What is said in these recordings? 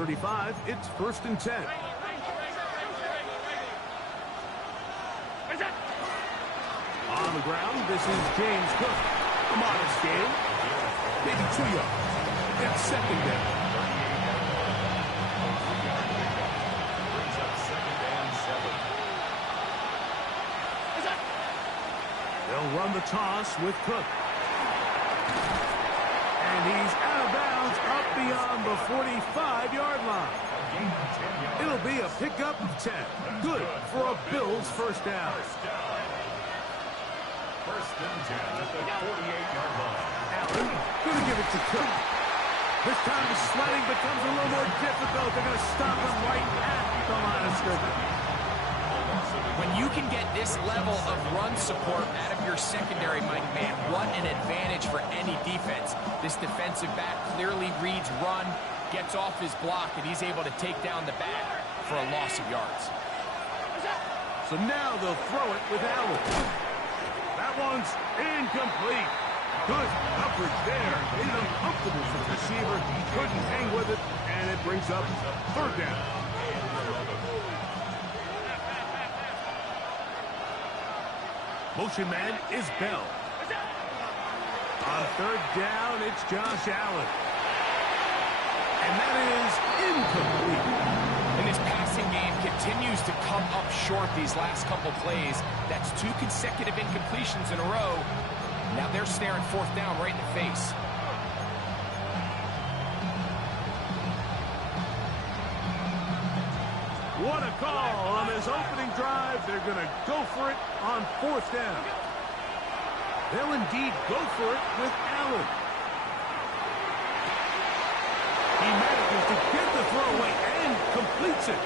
35, it's 1st and 10. On the ground, this is James Cook. A modest gain. Maybe 2 yards. It's 2nd down. Brings up 2nd and 7. They'll run the toss with Cook. And he's out of bounds up beyond the 45-yard line. It'll be a pickup of 10. Good for a Bills first down. 1st and 10 at the 48-yard line. Allen going to give it to Cook. This time the sledding becomes a little more difficult. They're going to stop him right at the line of scrimmage. When you can get this level of run support out of your secondary, Mike, man, what an advantage for any defense. This defensive back clearly reads run, gets off his block, and he's able to take down the back for a loss of yards. So now they'll throw it with Allen. That one's incomplete. Good coverage there. Made it uncomfortable for the receiver. He couldn't hang with it, and it brings up 3rd down. Motion man is Bell. On 3rd down, it's Josh Allen. And that is incomplete. And this passing game continues to come up short these last couple plays. That's 2 consecutive incompletions in a row. Now they're staring 4th down right in the face. What a call on this opening drive. They're going to go for it on 4th down. They'll indeed go for it with Allen. He manages to get the throw away and completes it.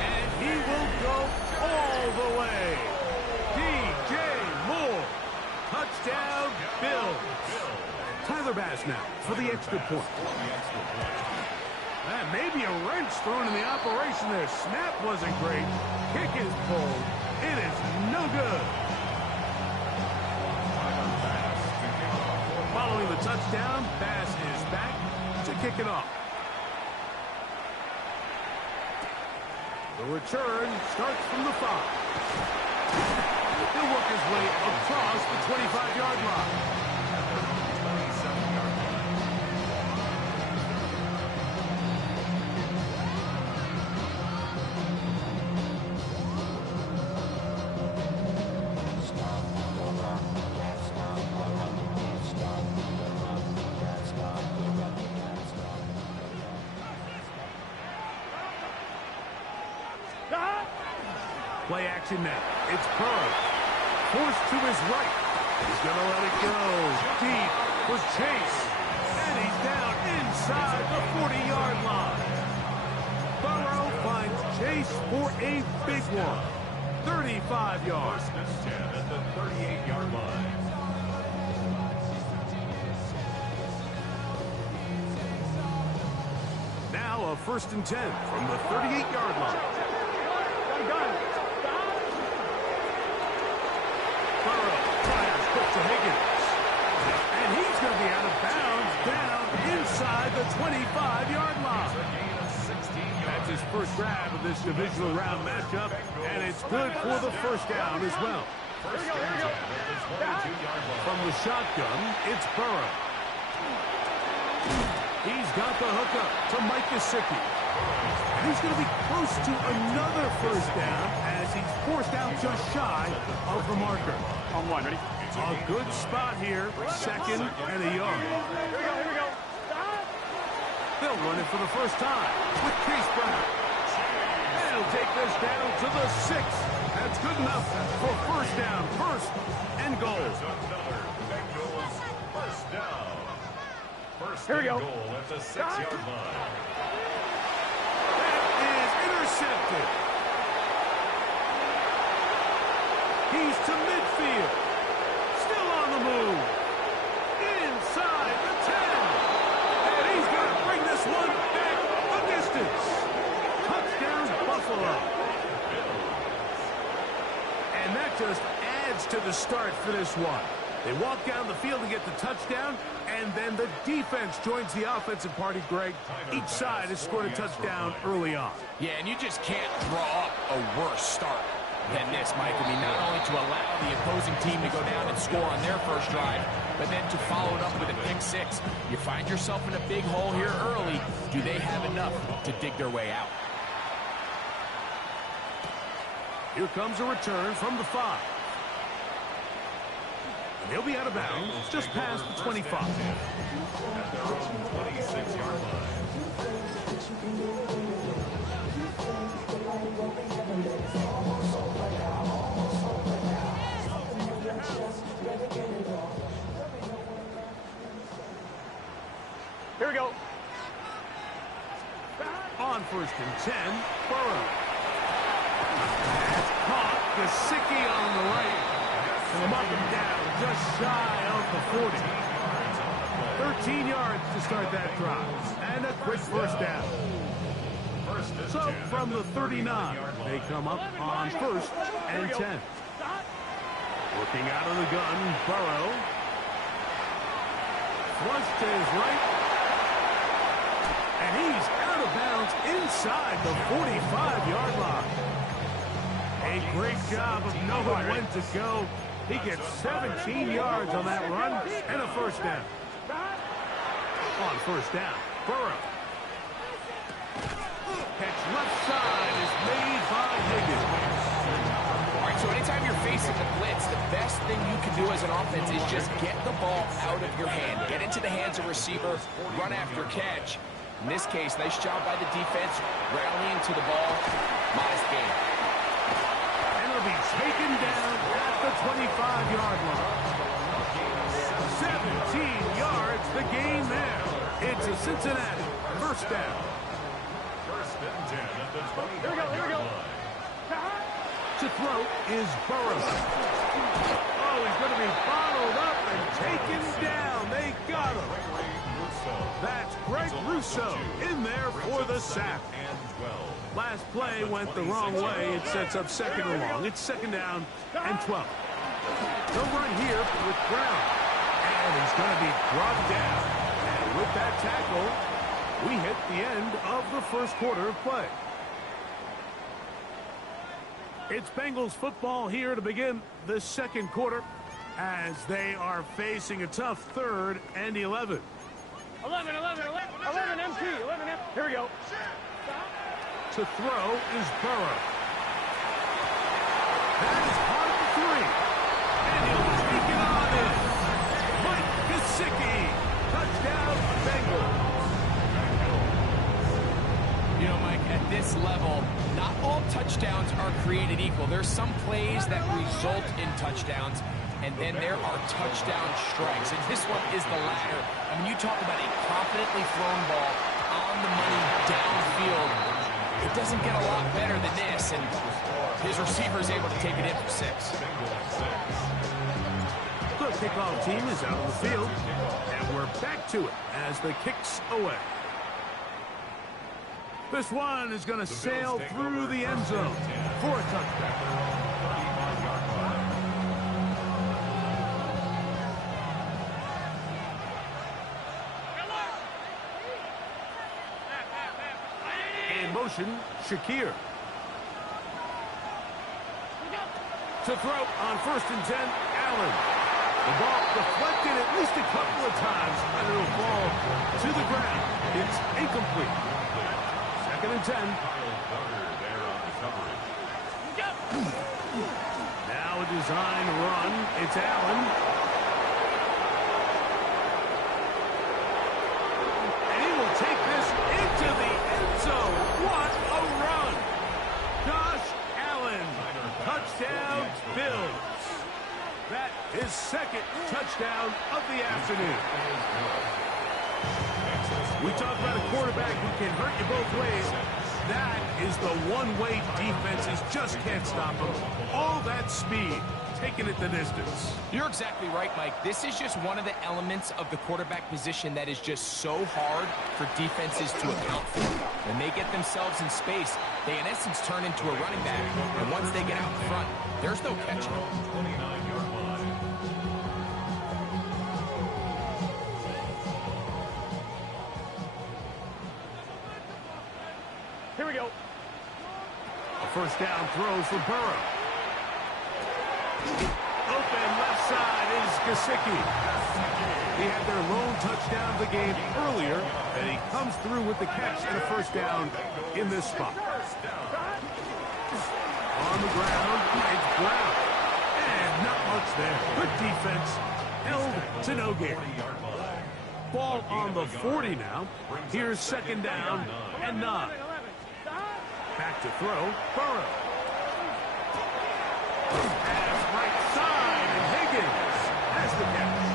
And he will go all the way. DJ Moore. Touchdown, Bills. Tyler Bass now for the extra point. That may be a wrench thrown in the operation there. Snap wasn't great. Kick is pulled. It is no good. Following the touchdown, Bass is back to kick it off. The return starts from the 5. He'll work his way across the 25-yard line. Play action now. It's Burrow. Forced to his right. He's going to let it go. Deep for Chase. And he's down inside the 40-yard line. Burrow finds Chase for a big one. 35 yards. 1st and 10 at the 38-yard line. Now a 1st and 10 from the 38-yard line. Burrow fires quick to Higgins. And he's going to be out of bounds down inside the 25-yard line. That's his first grab of this divisional round matchup, and it's good for the first down as well. From the shotgun, it's Burrow. He's got the hookup to Mike Gesicki. And he's going to be close to another first down as he's forced out just shy of the marker. On 1, ready? A good spot here, 2nd and a yard. Here we go. They'll run it for the first time with Chase Brown. And he'll take this down to the 6. That's good enough for first down, 1st and goal. First down. Here we go. Goal at the 6-yard line. That is intercepted. He's to midfield. Still on the move. Inside the 10. And he's going to bring this one back the distance. Touchdown, Buffalo. And that just adds to the start for this one. They walk down the field to get the touchdown, and then the defense joins the offensive party, Greg. Each side has scored a touchdown early on. Yeah, and you just can't draw up a worse start than this, Mike. I mean, not only to allow the opposing team to go down and score on their first drive, but then to follow it up with a pick six. You find yourself in a big hole here early. Do they have enough to dig their way out? Here comes a return from the 5. And he'll be out of bounds just past the 25. At their own 26-yard line. Here we go. On 1st and 10, Burrow. That's caught. Gesicki on the right. And the mark him down just shy of the 40. 13 yards to start that drive. And a quick first down. So from the 39, they come up on 1st and 10. Working out of the gun, Burrow. Flush to his right. And he's out of bounds inside the 45-yard line. A great job of knowing when to go. He gets 17 yards on that run and a first down. On 1st down, Burrow. Catch left side is made by Higgins. All right, so anytime you're facing the blitz, the best thing you can do as an offense is just get the ball out of your hand. Get into the hands of receiver, run after catch. In this case, nice job by the defense, rallying to the ball. Modest gain. And it'll be taken down at the 25-yard line. 17 yards, the gain there. It's a Cincinnati first down. 1st and 10 at the 20-yard Here we go. Here we go. line. To throw is Burrow. Oh, he's going to be bottled up and taken down. They got him. That's Greg Rousseau in there for the sack. Last play went the wrong way. It sets up 2nd and long. It's 2nd down and 12. They'll run here with Brown. And he's going to be brought down. And with that tackle, we hit the end of the 1st quarter of play. It's Bengals football here to begin the 2nd quarter as they are facing a tough 3rd and 11. 11 MT. 11 MT. Here we go. To throw is Burrow. That is part of the 3. And he'll take it on in. Mike Gesicki. Touchdown, Bengals. You know, Mike, at this level, not all touchdowns are created equal. There's some plays that result in touchdowns, and then there are touchdown strikes. And this one is the latter. I mean, you talk about a confidently thrown ball on the money downfield. It doesn't get a lot better than this, and his receiver is able to take it in for 6. The kickoff team is out on the field, and we're back to it as the kick's away. This one is going to sail through the end zone for a touchdown. In motion, Shakir. To throw on 1st and 10, Allen. The ball deflected at least a couple of times, and it'll fall to the ground. It's incomplete. 2nd and 10. Now a design run. It's Allen. And he will take this into the end zone. What a run. Josh Allen. Touchdown, Bills. That is 2nd touchdown of the afternoon. We talk about a quarterback who can hurt you both ways. That is the one-way defenses just can't stop him. All that speed, taking it the distance. You're exactly right, Mike. This is just one of the elements of the quarterback position that is just so hard for defenses to account for. When they get themselves in space, they in essence turn into a running back. And once they get out in front, there's no catching them. first down throw for Burrow. Open left side is Gesicki. He had their lone touchdown of the game earlier, and he comes through with the catch and a first down in this spot. On the ground, it's Brown. And not much there. Good defense. Held to no gain. Ball on the 40 now. Here's second down and 9. Back to throw, Burrow. And right side, and Higgins has the catch.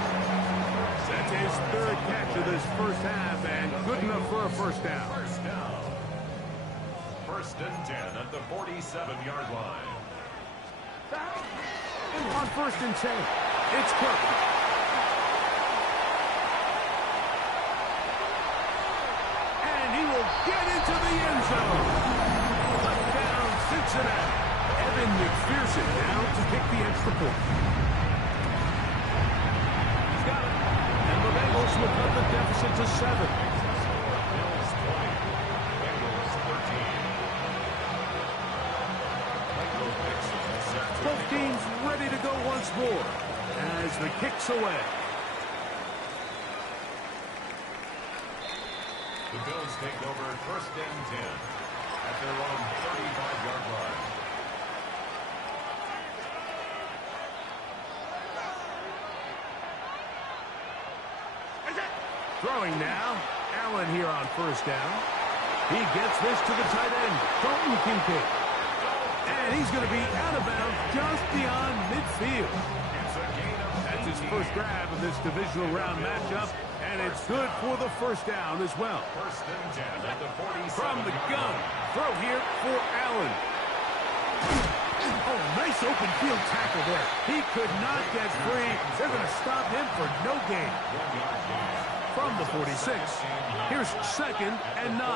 That's his third catch of this first half, and good enough for a first down. First and 10 at the 47-yard line. On first and 10, it's Cook. And he will get into the end zone. Touchdown, Cincinnati. Evan McPherson now to kick the extra point. He's got it. And the Bengals will cut the deficit to 7. Bills 20. Bengals 13. Both teams ready to go once more as the kick's away. The Bills take over first and 10 at their own 35-yard line. Throwing now. Allen here on first down. He gets this to the tight end, Dalton Kincaid. And he's going to be out of bounds just beyond midfield. That's his first grab of this divisional round matchup, and it's good for the first down as well. First and 10 at the 47. From the gun, throw here for Allen. Oh, nice open field tackle there. He could not get free. They're going to stop him for no gain. From the 46, here's second and 9.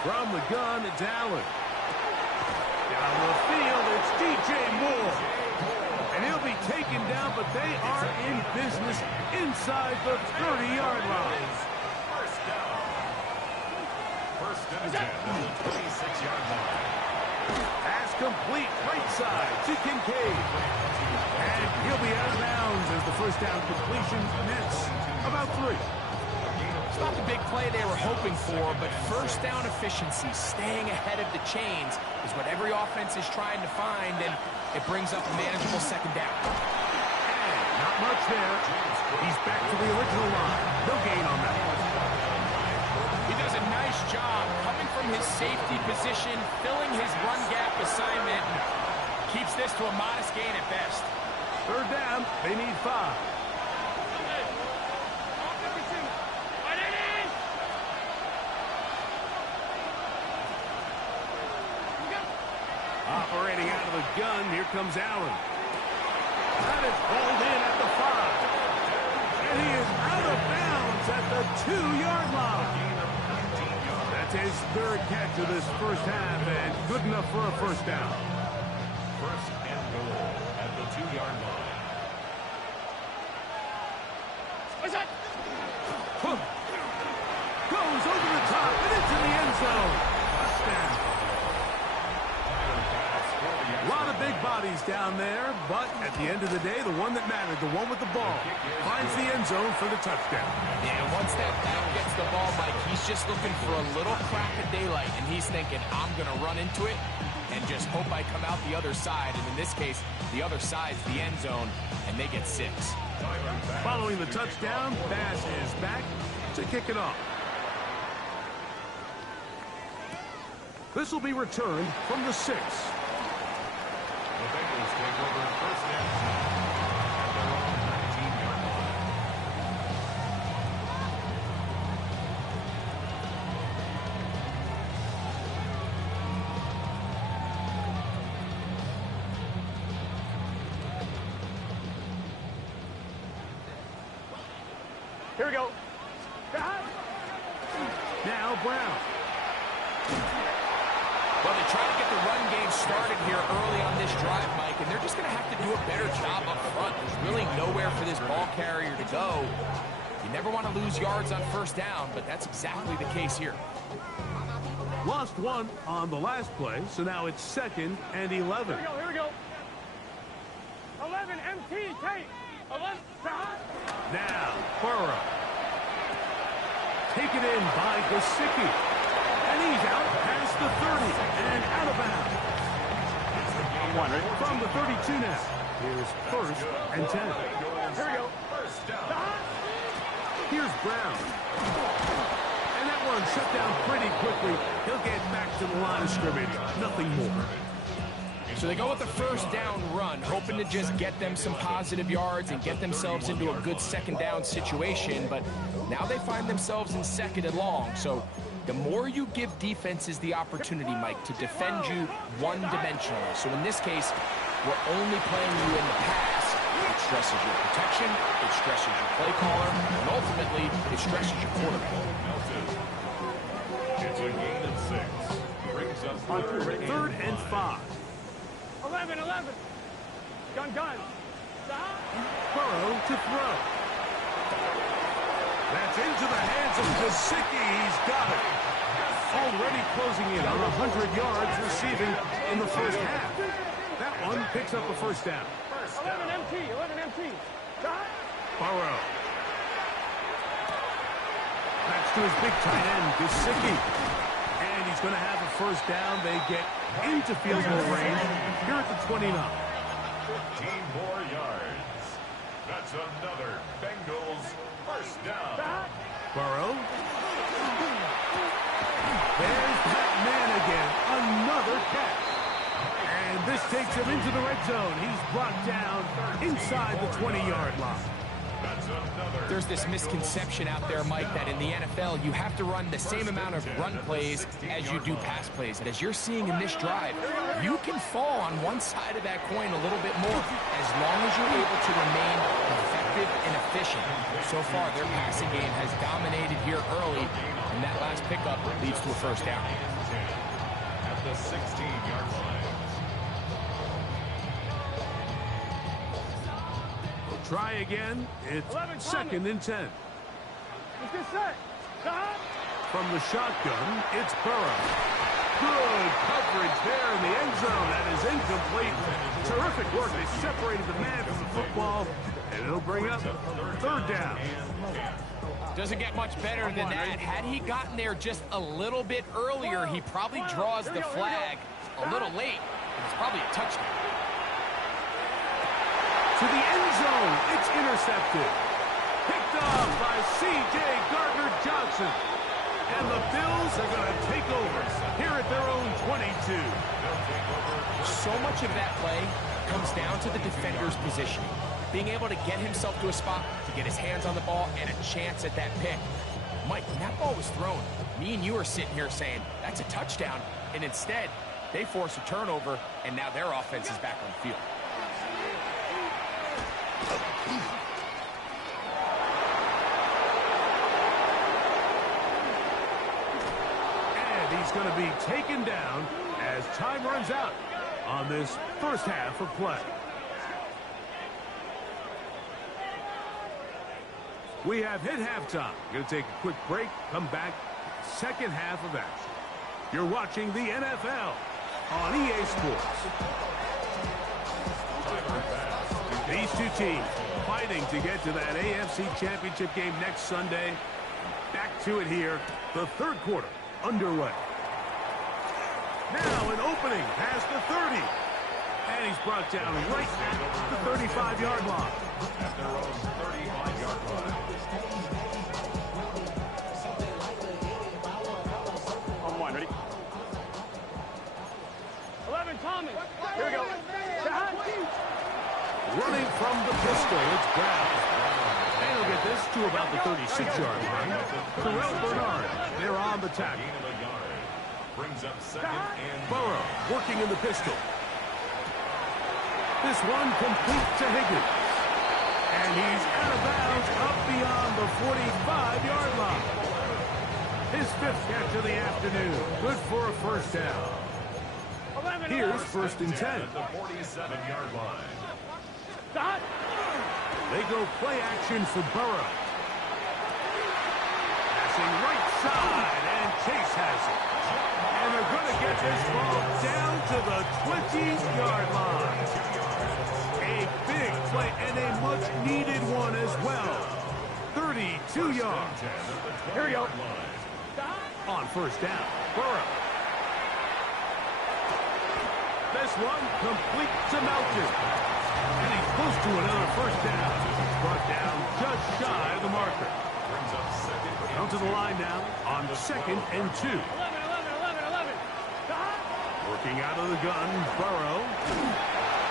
From the gun, it's Allen. Down the field, it's DJ Moore. And he'll be taken down, but they are in business inside the 30-yard line. First and 10 at the 26-yard line. Pass complete, right side to Kincaid. And he'll be out of bounds as the first down completion nets about 3. It's not the big play they were hoping for, but first down efficiency, staying ahead of the chains, is what every offense is trying to find, and it brings up a manageable second down. And not much there. He's back to the original line. No gain on that. He does a nice job coming from his safety position, filling his run gap assignment, and keeps this to a modest gain at best. Third down, they need 5. Operating out of the gun, here comes Allen. That is hauled in at the 5. And he is out of bounds at the 2-yard line. That's his third catch of this first half, and good enough for a first down. First and goal at the 2-yard line. Hook goes over the top and into the end zone. Touchdown. A lot of big bodies down there, but at the end of the day, the one that mattered, the one with the ball, finds the end zone for the touchdown. Yeah, once that back gets the ball, Mike, he's just looking for a little crack of daylight, and he's thinking, I'm going to run into it and just hope I come out the other side. And in this case, the other side's the end zone, and they get 6. Following the touchdown, Bass is back to kick it off. This will be returned from the 6. The Bengals take over first and 10 at their own 19-yard line. Here we go. Now Brown. Well, they try to get the run game started here early on this drive, Mike, and they're just going to have to do a better job up front. There's really nowhere for this ball carrier to go. You never want to lose yards on first down, but that's exactly the case here. Lost one on the last play, so now it's 2nd and 11. Here we go. 11 MT, tight. 11, Now, Burrow. Taken in by Gesicki. And he's out past the 30 and out of bounds. From the 32 now. Here's 1st and 10. Here we go. First down. Here's Brown. And that one shut down pretty quickly. He'll get back to the line of scrimmage. Nothing more. So they go with the first down run, hoping to just get them some positive yards and get themselves into a good second down situation. But now they find themselves in 2nd and long. So the more you give defenses the opportunity, Mike, to defend you one-dimensionally. So in this case, we're only playing you in the pass. It stresses your protection, it stresses your play caller, and ultimately, it stresses your quarterback. It's a gain of 6. Brings up 3rd and 5. 11. Gun. Burrow to throw. That's into the hands of Gesicki. He's got it. Already closing in on 100 yards receiving in the first half. That one picks up a first down. 11 MT. Burrow. That's to his big tight end, Gesicki. And he's going to have a first down. They get into field goal range here at the 29. 15 more yards. That's another Bengals first down. Burrow. There's Pat Man again. Another catch. And this takes him into the red zone. He's brought down inside the 20-yard line. There's this misconception out there, Mike, that in the NFL, you have to run the same amount of run plays as you do pass plays. And as you're seeing in this drive, you can fall on one side of that coin a little bit more as long as you're able to remain effective and efficient. So far, their passing game has dominated here early, and that last pickup leads to a first down. At the 16-yard line. Try again. It's 2nd and 10. Let's get set. From the shotgun, it's Burrow. Good coverage there in the end zone. That is incomplete. Terrific work. They separated the man from the football, and it'll bring up 3rd down. Doesn't get much better than that. Had he gotten there just a little bit earlier, he probably draws the flag a little late. It's probably a touchdown. To the end zone, it's intercepted. Picked off by C.J. Gardner-Johnson. And the Bills are going to take over here at their own 22. So much of that play comes down to the defender's positioning. Being able to get himself to a spot, to get his hands on the ball, and a chance at that pick. Mike, when that ball was thrown, me and you are sitting here saying, that's a touchdown. And instead, they force a turnover, and now their offense is back on the field. And he's going to be taken down as time runs out on this first half of play. We have hit halftime. Going to take a quick break, come back, second half of action. You're watching the NFL on EA Sports. These two teams fighting to get to that AFC Championship game next Sunday. Back to it here, the third quarter underway. Now an opening past the 30. And he's brought down right at the 35-yard line. At their own 35-yard line. On one, ready? 11, Thomas. Here we go. Running from the pistol, it's Brown. And he'll get this to about the 36-yard line. Terrell Bernard, they're on the tackle. Gain of a yard. Brings up 2nd and Burrow working in the pistol. This one complete to Higgins. And he's out of bounds up beyond the 45-yard line. His 5th catch of the afternoon. Good for a first down. Here's 1st and 10. at the 47-yard line. They go play action for Burrow. crossing right side, and Chase has it. And they're going to get this ball down to the 20-yard line. A big play and a much-needed one as well. 32 yards. Here we go. On first down, Burrow. This one complete to Melton. And he's close to another first down. Brought down just shy of the marker. Brings up second. Down to the line now on 2nd and 2. 11, 11, 11, 11. Working out of the gun, Burrow.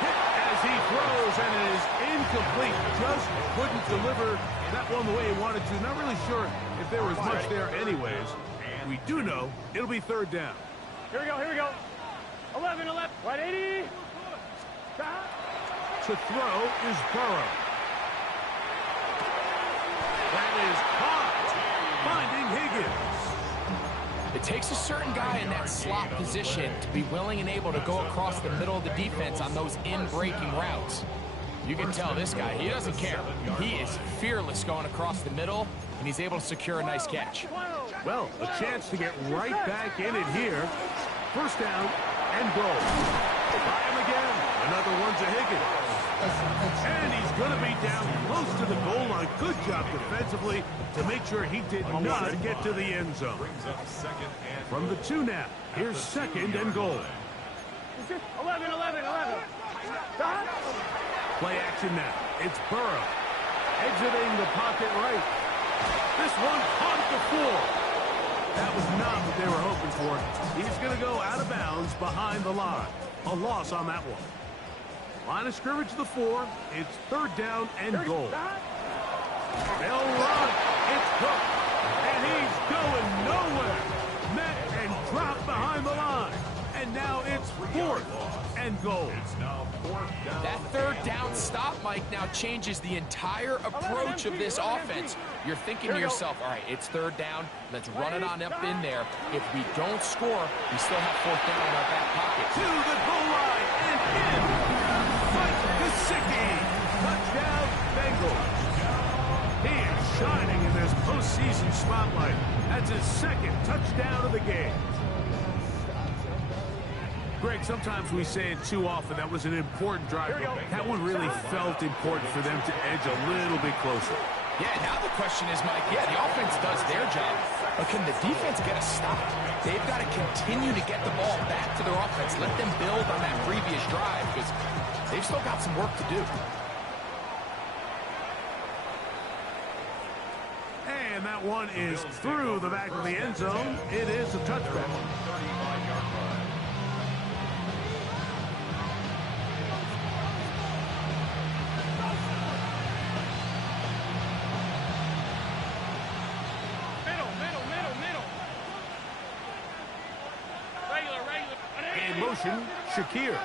Hit as he throws, and it is incomplete. Just couldn't deliver that one the way he wanted to. Not really sure if there was much there anyways. We do know it'll be third down. Here we go, here we go. 11, 11. 180. To throw is Burrow. That is caught. Finding Higgins. It takes a certain guy in that slot position to be willing and able to go across the middle of the defense on those in-breaking routes. You can tell this guy, he doesn't care. He is fearless going across the middle, and he's able to secure a nice catch. Well, a chance to get right back in it here. First down and goal. Try him again. Another one to Higgins. And he's going to be down close to the goal line. Good job defensively to make sure he did not get to the end zone. Brings up second and From the 2 now, here's 2nd and goal. 11, 11, 11. Play action now. It's Burrow. Exiting the pocket right. This one caught at the 4. That was not what they were hoping for. He's going to go out of bounds behind the line. A loss on that one. Line of scrimmage to the 4. It's third down and goal. They'll run. It's Cook. And he's going nowhere. Met and dropped behind the line. And now it's 4th and goal. it's now fourth down. That third down stop, Mike, now changes the entire approach of this offense. You're thinking to yourself, all right, it's third down. Let's run it on up in there. If we don't score, we still have 4th down in our back pocket. To the goal line and in. Mike Gesicki. Touchdown, Bengals. He is shining in this postseason spotlight. That's his 2nd touchdown of the game. Greg, sometimes we say it too often. That was an important drive. That one really felt important for them to edge a little bit closer. Yeah, now the question is, Mike, yeah, the offense does their job, but can the defense get a stop? They've got to continue to get the ball back to their offense. Let them build on that previous drive because they've still got some work to do. And that one is through the back of the end zone. It is a touchback. 35-yard run. Middle, middle, middle, middle. Regular, regular. In motion, Shakir.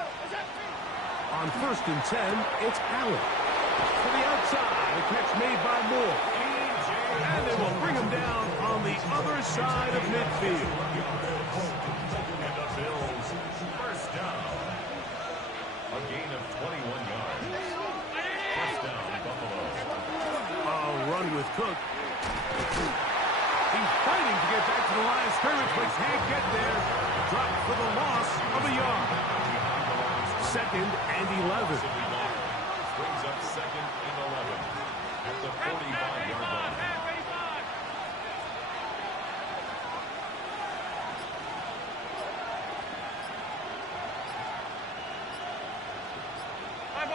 On 1st and 10, it's Allen. To the outside, a catch made by Moore. And they will bring him down on the other side of midfield. And the Bills, first down. A gain of 21 yards. First down, Buffalo. A run with Cook. He's fighting to get back to the line of scrimmage, but can't get there. Dropped for the loss of a yard. 2nd and 11. Brings up second and 11 at the 45-yard line.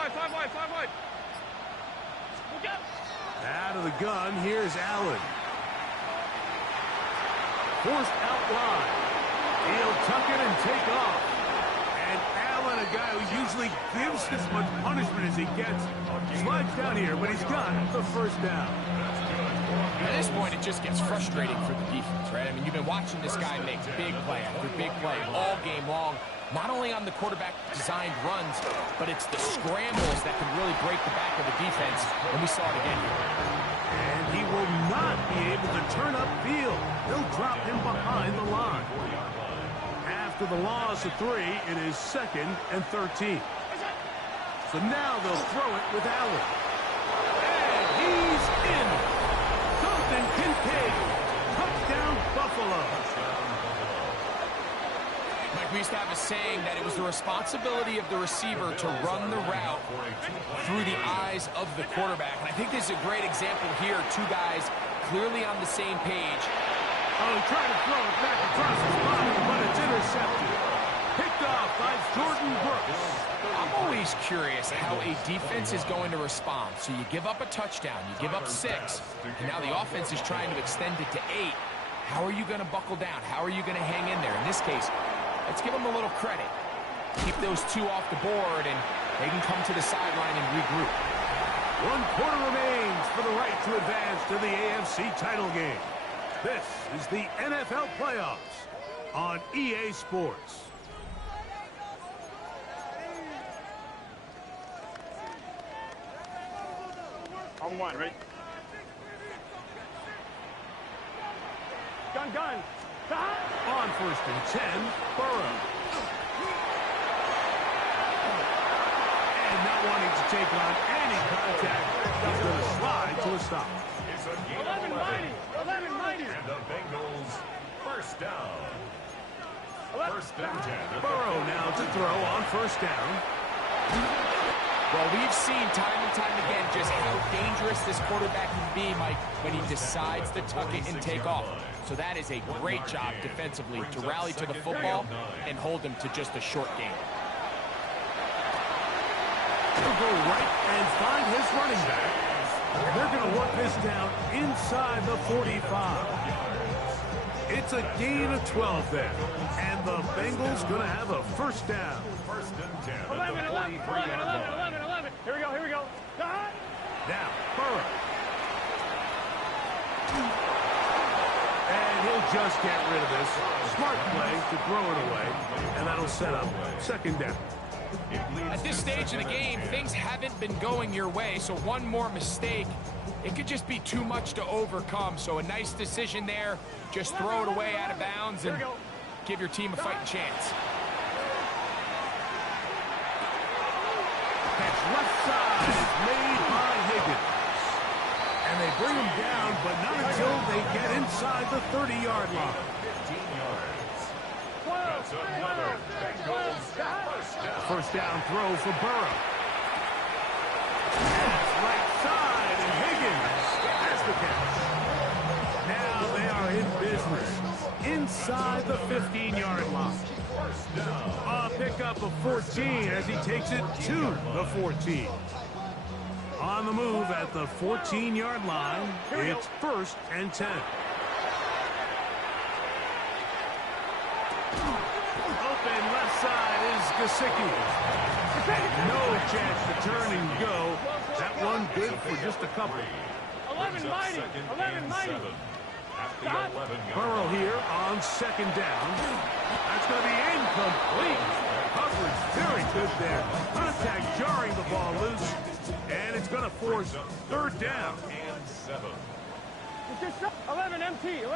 Five wide. Look out. Out of the gun, here's Allen. Forced out wide. He'll tuck it and take off. And Allen, a guy who usually gives as much punishment as he gets, slides down here, but he's got the first down. At this point, it just gets frustrating for the defense, right? I mean, you've been watching this guy make big play after big play all game long, not only on the quarterback-designed runs, but it's the scrambles that can really break the back of the defense, and we saw it again here. And he will not be able to turn upfield. They'll drop him behind the line. After the loss of 3, it is 2nd and 13. So now they'll throw it with Allen. And he's in. Dalton Kincaid. Touchdown. Touchdown, Buffalo. Mike, we used to have a saying that it was the responsibility of the receiver to run the route through the eyes of the quarterback. And I think this is a great example here. Two guys clearly on the same page. Oh, he tried to throw it back across his body, but it's intercepted. Picked off by Jordan Brooks. I'm always curious how a defense is going to respond. So you give up a touchdown, you give up 6, and now the offense is trying to extend it to 8. How are you going to buckle down? How are you going to hang in there? In this case, let's give them a little credit. Keep those 2 off the board, and they can come to the sideline and regroup. 1 quarter remains for the right to advance to the AFC title game. This is the NFL playoffs on EA Sports. On 1, right? Gun. On 1st and 10, Burrow. And not wanting to take on any contact, he's going to slide to a stop. It's a gain 11 of 11. mighty. 11 mighty. And the Bengals first down. 11. First and 10. Burrow now to throw on 1st down. Well, we've seen time and time again just how dangerous this quarterback can be, Mike, when he decides to tuck it and take off. So that is a great job defensively to rally to the football and hold him to just a short game. He'll go right and find his running back. They're going to work this down inside the 45. It's a gain of 12 there. And the Bengals going to have a 1st down. First and 10. 11. Here we go. Gun. Now, Burrow. And he'll just get rid of this. Smart play to throw it away. And that'll set up 2nd down. At this stage in the game, things haven't been going your way, so one more mistake, it could just be too much to overcome. So a nice decision there. Just throw it away out of bounds and give your team a fighting chance. Catch left side is made by Higgins. And they bring him down, but not until they get inside the 30-yard line. 15 yards. That's another Bengals first down. 1st down throw for Burrow. That's right side, and Higgins has the catch. Now they are in business inside the 15-yard line. A pickup of 14 as he takes it to the 14. On the move at the 14-yard line, it's 1st and 10. Open left side is Gesicki. No chance to turn and go. That one good for just a couple. 11 mighty. 11 mighty. Burrow here on 2nd down. That's going to be incomplete. Coverage very good there. Contact jarring the ball loose. And it's going to force 3rd down. And 7. 11 MT.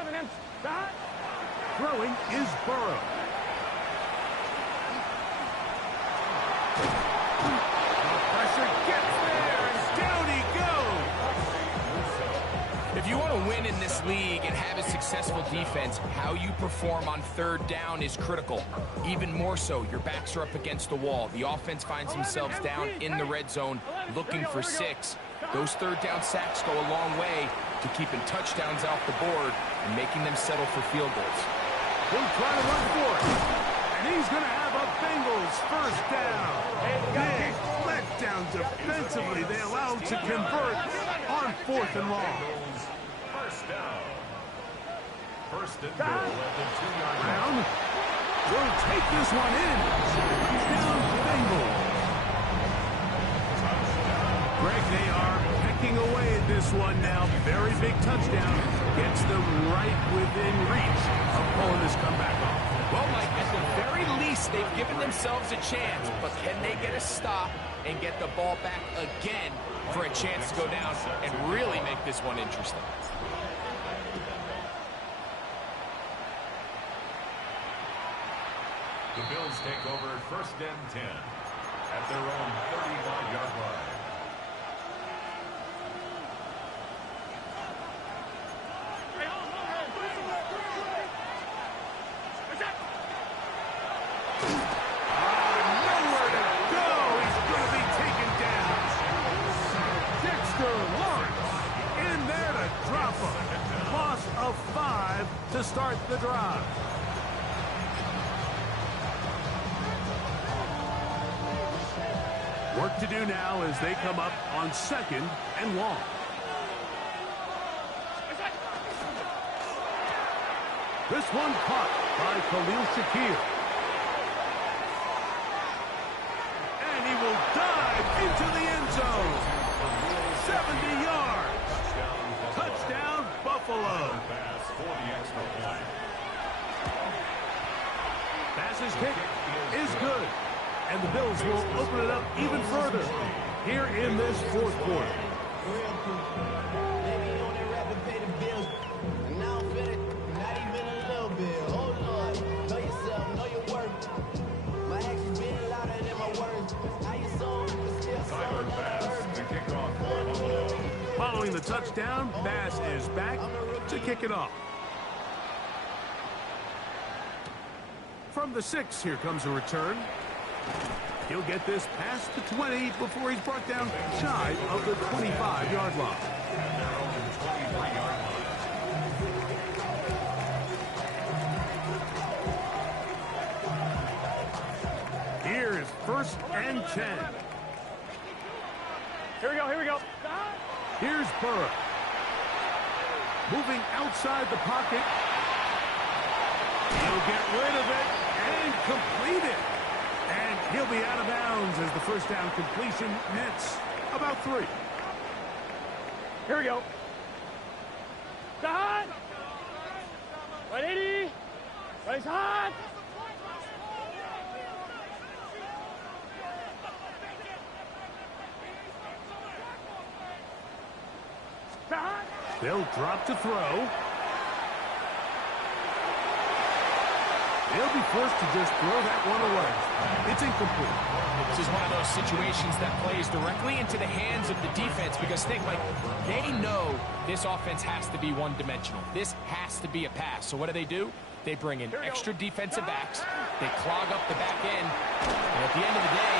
Throwing is Burrow. The pressure gets there, and down he goes. If you want to win in this league and have a successful defense, how you perform on 3rd down is critical. Even more so, your backs are up against the wall. The offense finds themselves down in the red zone looking for 6. Those 3rd down sacks go a long way to keeping touchdowns off the board and making them settle for field goals. He'll try to run for it. And he's going to have a Bengals 1st down. Big letdown defensively. They allow him to convert on 4th and long. First down. 1st and goal at the 2-yard line. Brown will take this one in. Touchdown Bengals. Greg, they are pecking away at this one now. Very big touchdown. Gets them right within reach of pulling this comeback off. Well, Mike, at the very least, they've given themselves a chance, but can they get a stop and get the ball back again for a chance to go down and really make this one interesting? The Bills take over 1st and 10 at their own 35-yard line. to start the drive. Work to do now as they come up on 2nd and long. This one caught by Khalil Shakir. And he will dive into the end zone. 70 yards. Touchdown, Buffalo. Pass's kick is good. And the Bills will open it up even further here in this 4th quarter. Following the touchdown, Bass is back to kick it off. From the 6, here comes a return. He'll get this past the 20 before he's brought down shy of the 25-yard line. Here is 1st and 10. Here we go, here we go. Here's Burrow. Moving outside the pocket. He'll get rid of it and complete it. And he'll be out of bounds as the first down completion nets about 3. Here we go. Hot. 180. Race hot. They'll drop to throw. They'll be forced to just throw that one away. It's incomplete. This is one of those situations that plays directly into the hands of the defense because think, Mike, they know this offense has to be one-dimensional. This has to be a pass. So what do? They bring in extra defensive backs. They clog up the back end. And at the end of the day,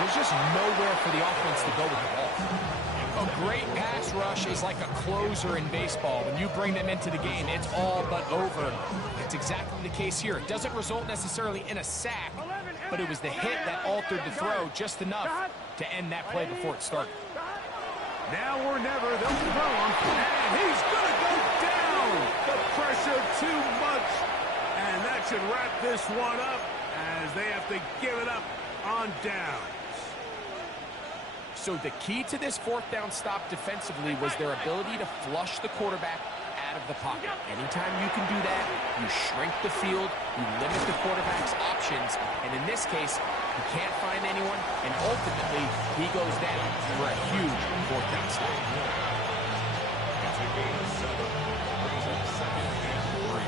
there's just nowhere for the offense to go with the ball. A great pass rush is like a closer in baseball. When you bring them into the game, it's all but over. It's exactly the case here. It doesn't result necessarily in a sack, but it was the hit that altered the throw just enough to end that play before it started. Now or never, they'll throw him, and he's going to go down. The pressure too much, and that should wrap this one up as they have to give it up on downs. So the key to this 4th down stop defensively was their ability to flush the quarterback out of the pocket. Anytime you can do that, you shrink the field, you limit the quarterback's options, and in this case, he can't find anyone, and ultimately, he goes down for a huge 4th down stop. It's a gain of 7. Brings up 2nd and 3.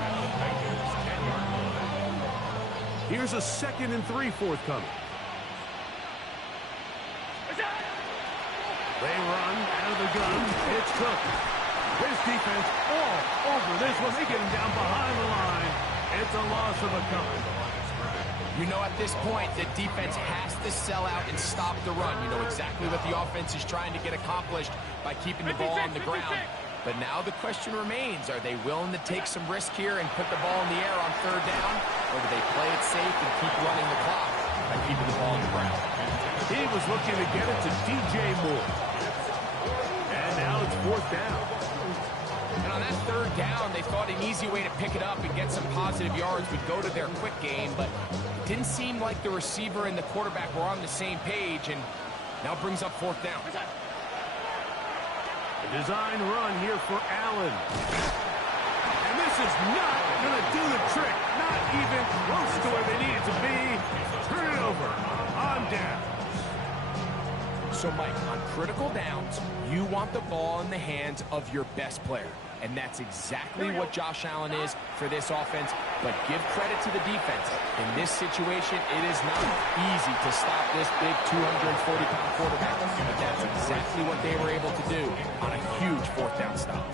And the Bengals 10-yard line. Here's a 2nd and 3 forthcoming. They run out of the gun. It's Cook. His defense all over this one. They get him down behind the line. It's a loss of a couple. You know, at this point, the defense has to sell out and stop the run. You know exactly what the offense is trying to get accomplished by keeping the ball on the ground. But now the question remains, are they willing to take some risk here and put the ball in the air on 3rd down? Or do they play it safe and keep running the clock by keeping the ball on the ground? He was looking to get it to DJ Moore. And now it's 4th down. And on that 3rd down, they thought an easy way to pick it up and get some positive yards would go to their quick game, but it didn't seem like the receiver and the quarterback were on the same page, and now brings up 4th down. A design run here for Allen. And this is not going to do the trick. Not even close to where they need it to be. Turn it over on down. So, Mike, on critical downs, you want the ball in the hands of your best player. And that's exactly what Josh Allen is for this offense. But give credit to the defense. In this situation, it is not easy to stop this big 240-pound quarterback. But that's exactly what they were able to do on a huge 4th down stop.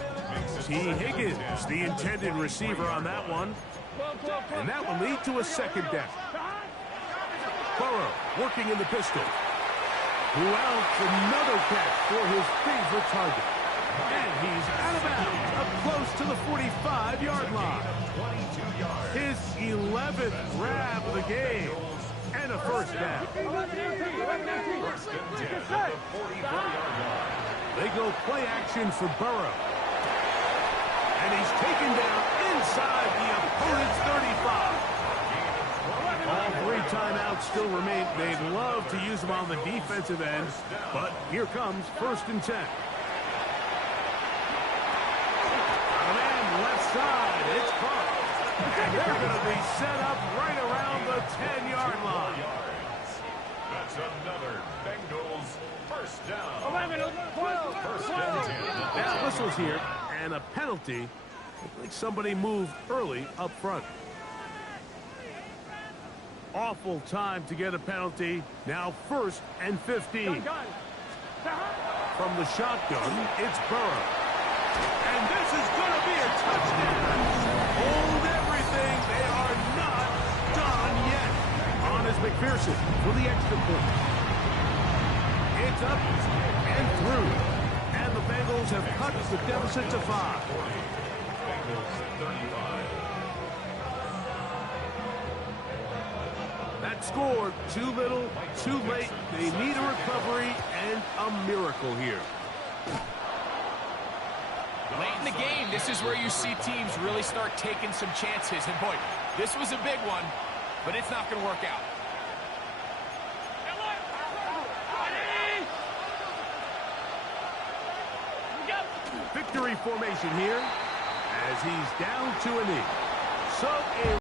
T. Higgins, the intended receiver on that one. And that will lead to a 2nd down. Burrow working in the pistol. Who else? Another catch for his favorite target. And he's out of bounds, up close to the 45-yard line. 22 yards. His 11th grab of the game. And a first down. 11 MT, 11 MT. First and 10 at the 44-yard line. They go play action for Burrow. And he's taken down inside the opponent's 35. All 3 timeouts still remain. They'd love to use them on the defensive end, but here comes first and 10. A man left side. It's caught. And they're going to be set up right around the 10-yard line. That's another Bengals first down. 11, 12, First and 10. Now whistles here, and a penalty. Looks like somebody moved early up front. Awful time to get a penalty. Now first and 15. From the shotgun, it's Burrow. And this is going to be a touchdown. Hold everything. They are not done yet. On is McPherson for the extra point. It's up and through. And the Bengals have cut the deficit to 5. Bengals 35. That score, too little, too late. They need a recovery and a miracle here. Late in the game, this is where you see teams really start taking some chances. And boy, this was a big one, but it's not going to work out. Victory formation here as he's down to a knee. So a